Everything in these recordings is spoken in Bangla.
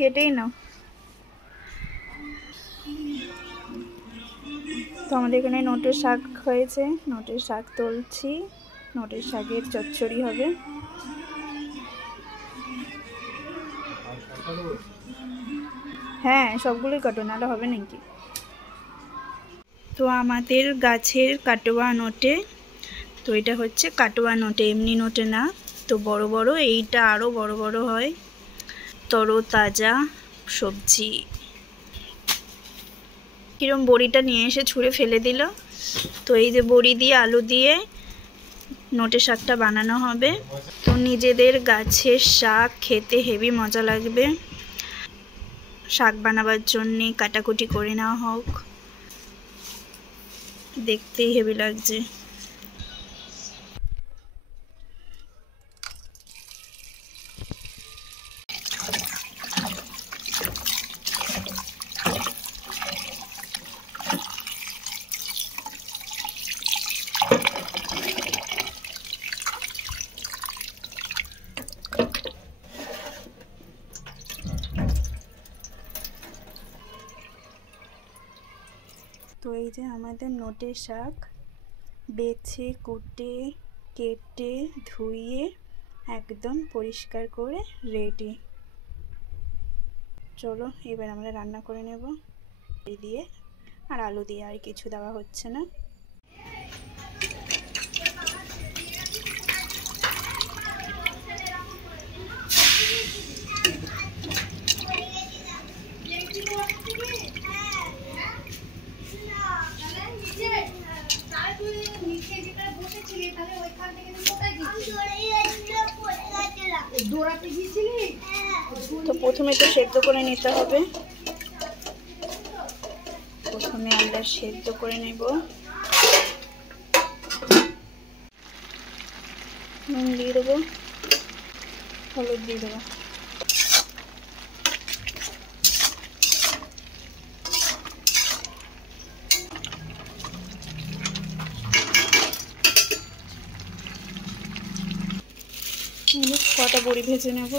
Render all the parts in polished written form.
কেটেই নাও। তো আমাদের এখানে নোটের শাক হয়েছে, নোটের শাক তুলছি, নোটের শাকের চচ্চড়ি হবে। হ্যাঁ সবগুলোই কাটো, নাহলে হবে নাকি। তো আমাদের গাছের কাটোয়া নোটে, তো এটা হচ্ছে কাটোয়া নোটে, এমনি নোটে না। তো বড় বড়, এইটা আরও বড় বড় হয়। তরতাজা সবজি। কিরম বড়িটা নিয়ে এসে ছুঁড়ে ফেলে দিল। তো এই যে বড়ি দিয়ে আলু দিয়ে নোটের শাকটা বানানো হবে। তো নিজেদের গাছের শাক খেতে হেভি মজা লাগবে। শাক বানাবার জন্যে কাটাকুটি করে নেওয়া হোক, দেখতেই হেভি লাগছে। তো এই যে আমাদের নোটের শাক বেছে কুটে কেটে ধুয়ে একদম পরিষ্কার করে রেডি। চলো এবার আমরা রান্না করে নেব দিয়ে, আর আলু দিয়ে, আর কিছু দেওয়া হচ্ছে না। তো প্রথমে তো সেদ্ধ করে নিতে হবে। প্রথমে আমরা সেদ্ধ করে নেব। নুন দিয়ে দেবো, হলুদ দিয়ে দেবো। কটা বড়ি ভেজে নেব।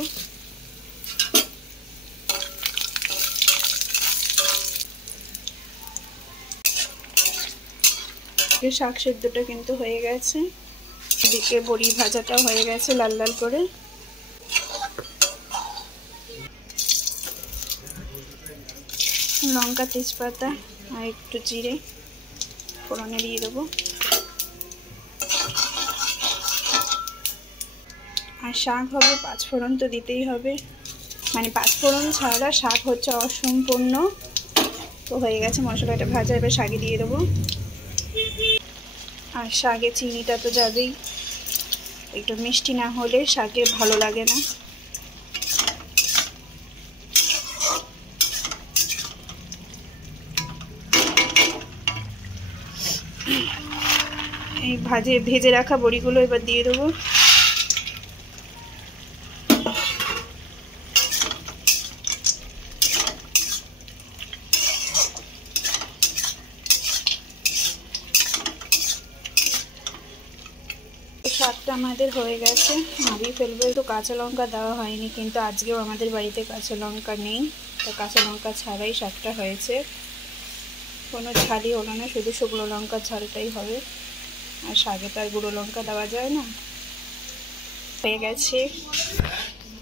শাক সেদ্ধটা কিন্তু হয়ে গেছে, এদিকে বড়ি ভাজাটা হয়ে গেছে লাল লাল করে। লঙ্কা তেজপাতা আর একটু জিরে ফোড়নে দিয়ে দেবো। আর শাক হবে, পাঁচফোড়ন তো দিতেই হবে, মানে পাঁচফোড়ন ছাড়া শাক হচ্ছে অসম্পূর্ণ। তো হয়ে গেছে মশলাটা ভাজা, এবার শাকে দিয়ে দেবো। আর শাকে চিনিটা তো যাবেই, একটু মিষ্টি না হলে শাকে ভালো লাগে না। এই ভেজে রাখা বড়িগুলো এবার দিয়ে দেবো। শাকটা আমাদের হয়ে গেছে, নামিয়ে ফেলবো। তো কাঁচা লঙ্কা দেওয়া হয়নি, কিন্তু আজকেও আমাদের বাড়িতে কাঁচা লঙ্কা নেই, তো কাঁচা লঙ্কা ছাড়াই শাকটা হয়েছে। কোনো ঝালই হলো না, শুধু শুকনো লঙ্কার ঝালটাই হবে। আর শাকে তো আর গুঁড়ো লঙ্কা দেওয়া যায় না। হয়ে গেছে,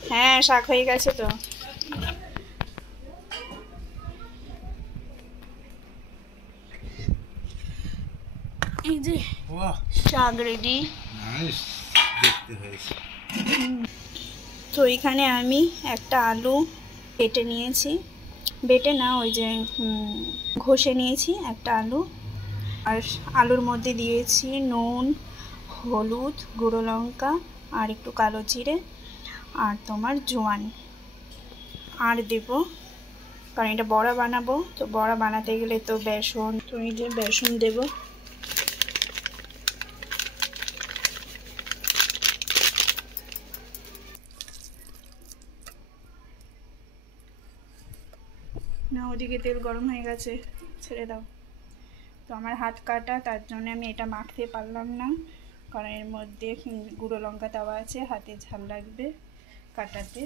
হ্যাঁ শাক হয়ে গেছে। তো এই যে শাক রেডি। তো এখানে আমি একটা আলু কেটে নিয়েছি, বেটে না, ওই যে ঘষে নিয়েছি একটা আলু। আর আলুর মধ্যে দিয়েছি নুন, হলুদ, গুঁড়ো লঙ্কা আর একটু কালো জিরে আর তোমার জোয়ান। আর দেবো, কারণ এটা বড়া বানাবো, তো বড়া বানাতে গেলে তো বেসন, তো এই যে বেসন দেবো। না ওদিকে তেল গরম হয়ে গেছে, ছেড়ে দাও। তো আমার হাত কাটা, তার জন্য আমি এটা মাখতে পারলাম না, কারণ এর মধ্যে গুঁড়ো লঙ্কা দেওয়া আছে, হাতে ঝাল লাগবে কাটাতে।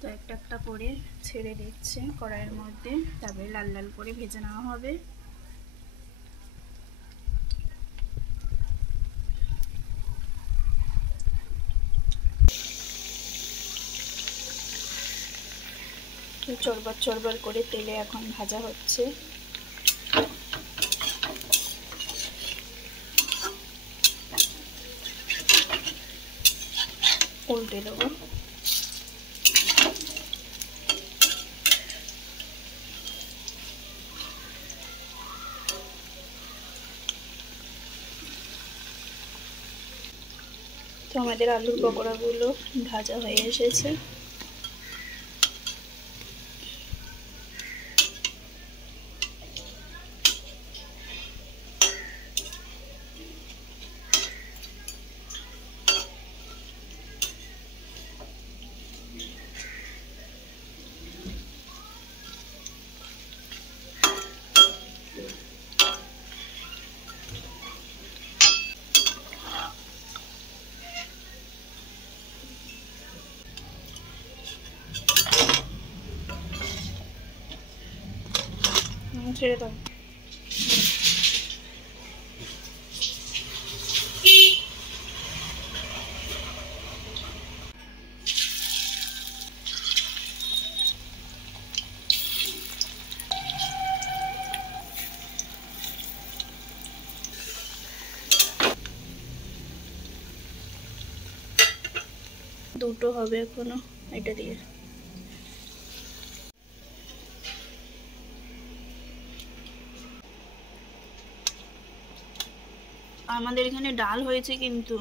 তো একটা একটা করে ছেড়ে দিচ্ছে কড়াইয়ের মধ্যে, তারপরে লাল লাল করে ভেজে নেওয়া হবে। চড়বড় চড়বড় করে তেলে এখন ভাজা হচ্ছে। উল্টে দেবো। তো আমাদের আলুর পকোড়াগুলো ভাজা হয়ে এসেছে। ছেড়ে দাও। দুটো হবে এখনো এটা দিয়ে। আমাদের এখানে ডাল হয়েছে কিন্তু